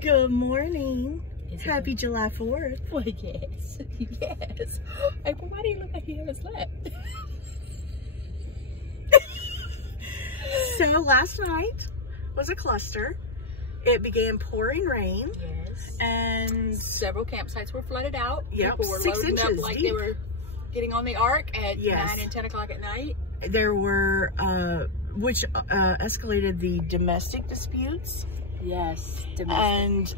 Good morning. Happy July 4th. Well, yes. Yes. April, why do you look like you haven't slept? So last night was a cluster. It began pouring rain. Yes. And several campsites were flooded out. Yep, People were 6 loading inches up like deep. they were getting on the ark at Yes. 9 and 10 o'clock at night. There were, which escalated the domestic disputes. Yes. And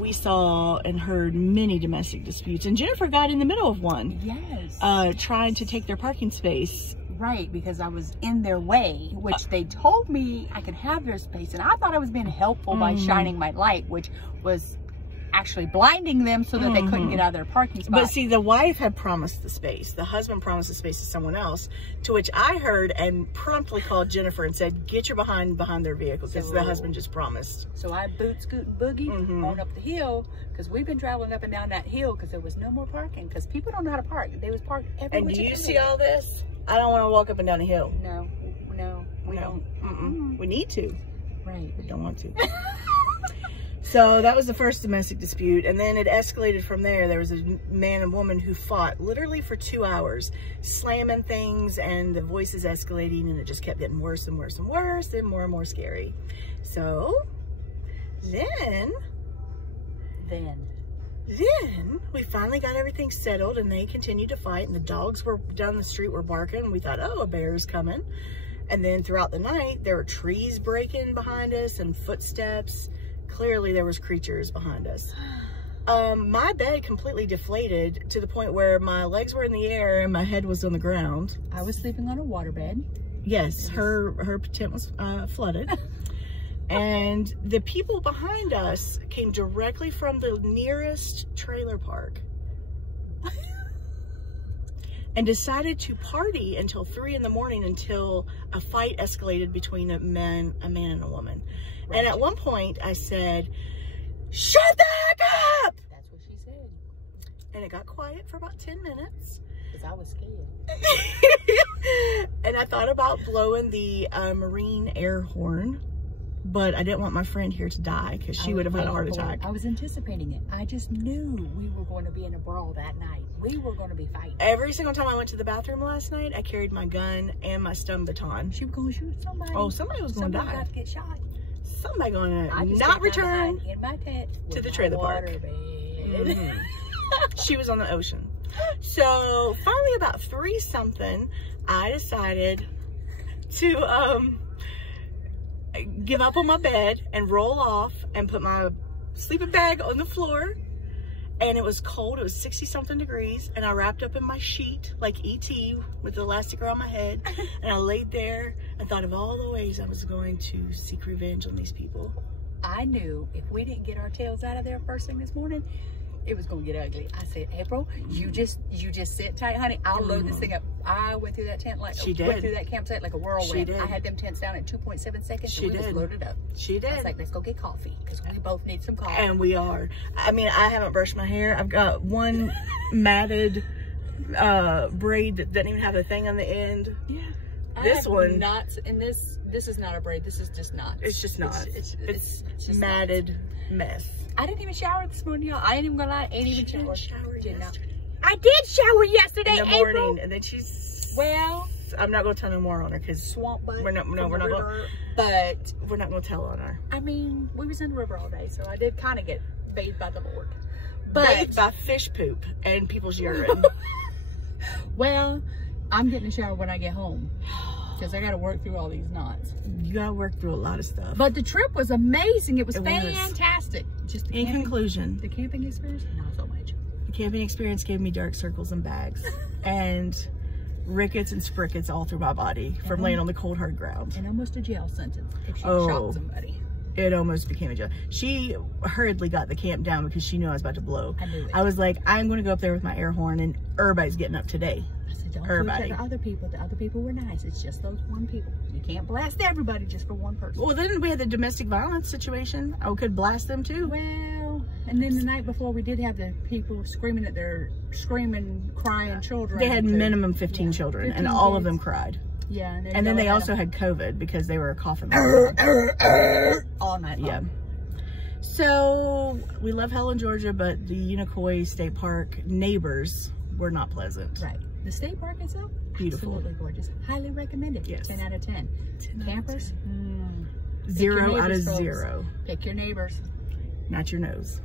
we saw and heard many domestic disputes. And Jennifer got in the middle of one. Yes. Trying to take their parking space. Right, because I was in their way, which they told me I could have their space. And I thought I was being helpful by shining my light, which was actually blinding them so that they couldn't get out of their parking spot. But see, the wife had promised the space. The husband promised the space to someone else, to which I heard and promptly called Jennifer and said, get your behind their vehicle, because the husband just promised. So I boot, scoot, and boogie on up the hill, because we've been traveling up and down that hill because there was no more parking, because people don't know how to park. They was parked everywhere. And do you see all this? I don't want to walk up and down the hill. No, we don't. We need to. Right. We don't want to. So that was the first domestic dispute, and then it escalated from there. There was a man and woman who fought literally for 2 hours, slamming things, and the voices escalating, and it just kept getting worse and worse and worse and more scary. So then we finally got everything settled, and they continued to fight, and the dogs were down the street were barking, and we thought, oh, a bear's coming. And then throughout the night, there were trees breaking behind us and footsteps. Clearly there was creatures behind us. My bed completely deflated to the point where my legs were in the air and my head was on the ground. I was sleeping on a waterbed. Yes, her tent was flooded. And the people behind us came directly from the nearest trailer park and decided to party until 3 in the morning until a fight escalated between a man and a woman. Right. And at one point I said, shut the heck up! That's what she said. And it got quiet for about 10 minutes. Because I was scared. And I thought about blowing the Marine air horn, but I didn't want my friend here to die because she would have had a heart attack. I was anticipating it. I just knew we were going to be in a brawl that night. We were going to be fighting. Every single time I went to the bathroom last night, I carried my gun and my stun baton. She was going to shoot somebody. Oh, somebody was going to die. Somebody got to get shot. Somebody going to not return in my tent to the trailer park. She was on the ocean. So finally about 3-something, I decided to give up on my bed and roll off and put my sleeping bag on the floor. And it was cold. It was 60-something degrees. And I wrapped up in my sheet like E.T. with the elastic around my head. And I laid there and thought of all the ways I was going to seek revenge on these people. I knew if we didn't get our tails out of there first thing this morning, it was going to get ugly. I said, April, you just sit tight, honey. I'll load this thing up. I went through that tent like went through that campsite like a whirlwind. She did. I had them tents down in 2.7 seconds. She did. Just loaded up. She did. I was like, let's go get coffee because we both need some coffee. And we are. I mean, I haven't brushed my hair. I've got one matted braid that doesn't even have a thing on the end. Yeah. This one. Knots, and this is not a braid. This is just knots. It's just knots. It's just matted knots. mess. I didn't even shower this morning, y'all. I ain't even gonna lie. I ain't even showered. I did shower yesterday, in the morning, and then she's. Well, I'm not gonna tell no more on her because swamp butt. We're not gonna. But we're not gonna tell on her. I mean, we was in the river all day, so I did kind of get bathed by the Lord. But bathed by fish poop and people's urine. Well, I'm getting a shower when I get home. Because I got to work through all these knots. You got to work through a lot of stuff. But the trip was amazing. It was fantastic. Just in conclusion, the camping experience, not so much. The camping experience gave me dark circles and bags, and rickets and sprickets all through my body from laying on the cold hard ground. And almost a jail sentence if she shot somebody. It almost became a joke. She hurriedly got the camp down because she knew I was about to blow. I knew it. I was like, I'm going to go up there with my air horn, and everybody's getting up today. I said, don't do it to the other people. The other people were nice. It's just those one people. You can't blast everybody just for one person. Well, then we had the domestic violence situation. I could blast them too. Well, and then the night before, we did have the people screaming at their crying children. They had minimum 15 children, 15 and all kids. Of them cried. Yeah. And then they also had COVID because they were coughing all night long. Yeah. So we love Helen, Georgia, but the Unicoi State Park neighbors were not pleasant. Right. The state park itself, Beautiful. absolutely gorgeous. Highly recommended. Yes. 10 out of 10. 10 Campers? 0 out of neighbors, folks. 0. Pick your neighbors. Not your nose.